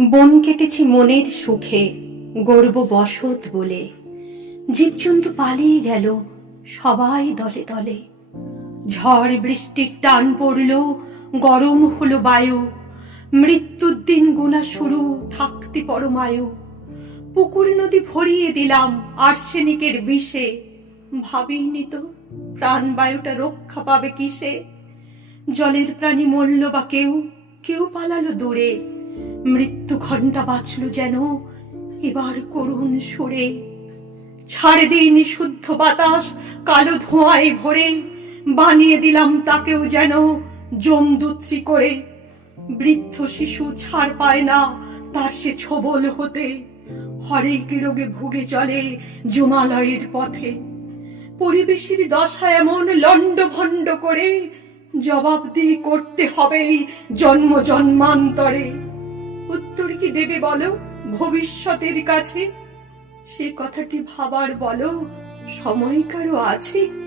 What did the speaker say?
বন কেটেছি মনের সুখে, গর্ব বসত বলে। জীবজন্তু পালিয়ে গেল সবাই দলে দলে। ঝড় বৃষ্টির টান পড়ল, গরম হলো বায়ু। মৃত্যুর দিন গোনা শুরু, থাকতে পরমায়ু। পুকুর নদী ভরিয়ে দিলাম আর্সেনিকের বিষে। ভাবিনি তো প্রাণবায়ুটা রক্ষা পাবে কিসে। জলের প্রাণী মরল বা কেউ, কেউ পালালো দূরে। মৃত্যু ঘণ্টা বাজল যেন এবার করুণ সুরে। ছাড়ে দিন শুদ্ধ বাতাস কালো ধোঁয়ায় ভরে। বানিয়ে দিলাম তাকেও যেন যমদূত্রী করে। বৃদ্ধ শিশু ছাড় পায় না তার সে ছোবল হতে। হরেক রোগে ভুগে চলে জমালয়ের পথে। পরিবেশের দশা এমন লণ্ডভণ্ড করে, জবাবদিহি করতে হবেই জন্ম জন্মান্তরে। উত্তর কি দেবে বলো ভবিষ্যতের কাছে? সে কথাটি ভাবার বলো সময় কারো আছে?